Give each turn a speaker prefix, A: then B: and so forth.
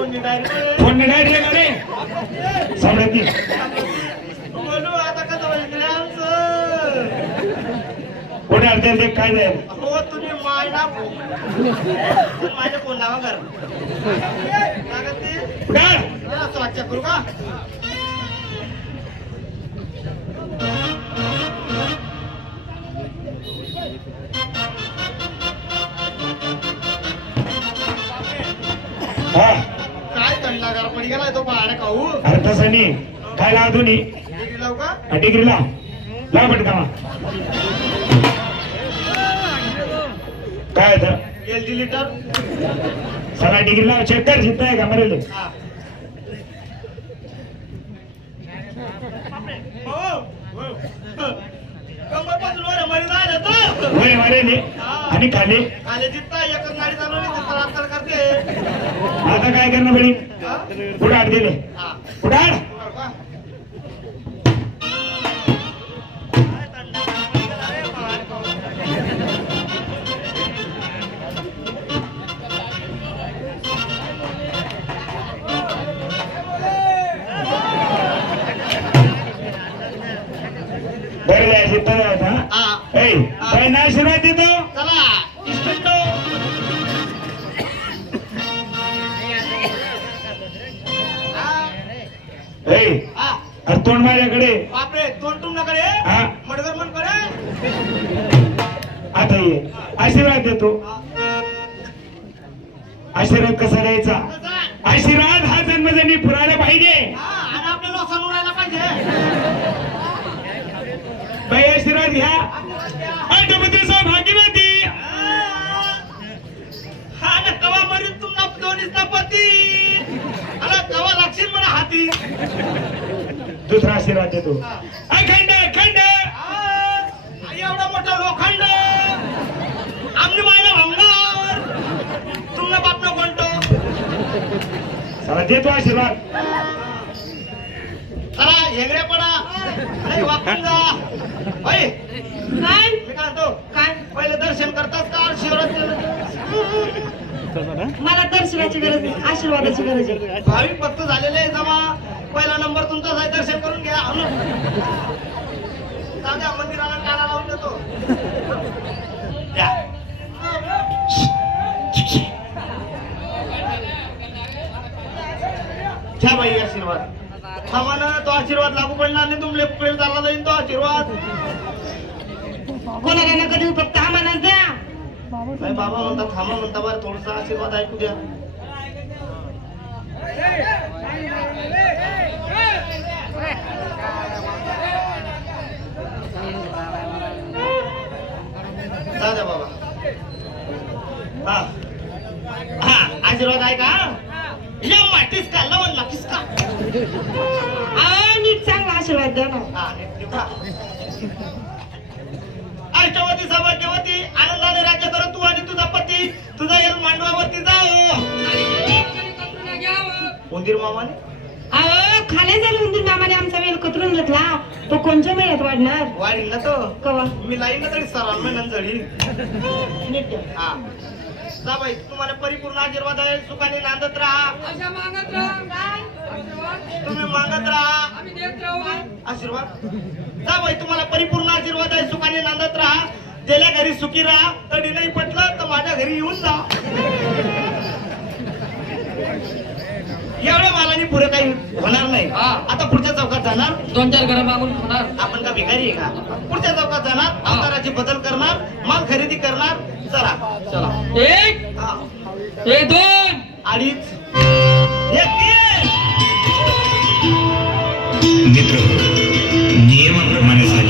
A: Direct
B: phone diary आहे का रे
A: आमचं
B: कोणी अर्ध्या ते काय जाईल
A: हो तुम्ही मायना माझ्या फोन लावा कर स्वच्छ करू का?
B: हा.
A: तो खाऊ.
B: अरे तसं नाही काय लावा तुम्ही
A: डिग्री लावू का?
B: डिग्री लाव. लाव काय तर
A: एल जी लिटर.
B: सगळा डिग्री लाव चेक कर आहे का मरेल?
A: हा. हो, हो. कंबरपासून वर मरी जायला तो.
B: वय मरेल आणि खाली?
A: खाली जित्ता एकच गाडी चालवली तिथं रात्र करते.
B: आता काय करणं पडेल आड दिले
A: हा.
B: आड.
A: बरं
B: जायचं जिथं जायचं हा? नाही आशीर्वाद ऐ
A: हा.
B: अरे तोंड माझ्याकडे.
A: बापरे तोंड तुमच्याकडे?
B: हा.
A: मडगर मन करे?
B: आता ये. आशीर्वाद देतो. आशीर्वाद कसा द्यायचा आशीर्वाद हा जन्मजन्मी पुरायला पाहिजे.
A: आणि आपल्याला पाहिजे.
B: बाई आशीर्वाद घ्या अष्टपतीचा भाग्यवती
A: हा ना कवा मरीन तुमचा दोन्हीचा पती अरे कवा लागशील मला हाती
B: दुसरा आशीर्वाद देतो. अखंड अखंड
A: एवढा मोठा लोखंड! आमनी मायला भंगार! तुमचा बाप न कोणतो
B: चला देतो आशीर्वाद.
A: चला हेगडे पडा. अरे वाकून जा. होय.
C: काय?
A: मी काय पहिले दर्शन करतात का शिवरात्र
C: मला दर्शनाची गरज नाही आशीर्वादाची गरज आहे.
A: भाविक भक्त झालेले जमा. पहिला दर्शन करून घ्या. हो ना. मंदिराला टाळा लावून देतो. द्या. घ्या बाई आशीर्वाद. थांबाना तो आशीर्वाद लागू पडणार नाही. तुमले पेड चालला जाईल तो आशीर्वाद.
C: कोणाला नका देऊ फक्त आम्हालाच द्या
A: नाही बाबा म्हणतात थांबा म्हणता बरं थोडसा आशीर्वाद ऐकू द्या. द्या बाबा. हा. हा आशीर्वाद आहे का? या मातीस का लवण लागतीस का?
C: आ, नीट चांगला आशीर्वाद द्या ना.
A: हा. अष्टवती सौभाग्यवती आनंदाने राज्य कर तू आणि तुझा पती तुझा येल मांडवावरती जाओ उंदीर मामाने?
C: अहो खाले झाले उंदीर मामाने आमचा वेळ कतरून घेतला. तो कोणत्या वेळात वाढणार?
A: वाढील ना तो?
C: कवा?
A: मी लाईन ना तरी सरांना नंजळी
C: नीट
A: हा. जा बाई तुम्हाला परिपूर्ण आशीर्वाद आहे. सुखाने नांदत राहा. तुम्ही मागत राहा. आशीर्वाद. जा बाई तुम्हाला परिपूर्ण आशीर्वाद आहे. सुखाने नांदत राहा. गेल्या घरी सुखी राहा. तरी नाही पटलं तर माझ्या घरी येऊन जा. पुढे काही होणार नाही. आता पुढच्या चौकात जाणार.
D: दोन चार घरं मागून खाणार
A: आपण का भिकारी आहे का? पुढच्या चौकात जाणार. आमदाराची बदल करणार. माल खरेदी करणार. चला.
D: चला. एक. हा. दोन.
A: अडीच. एक तीन
B: मित्र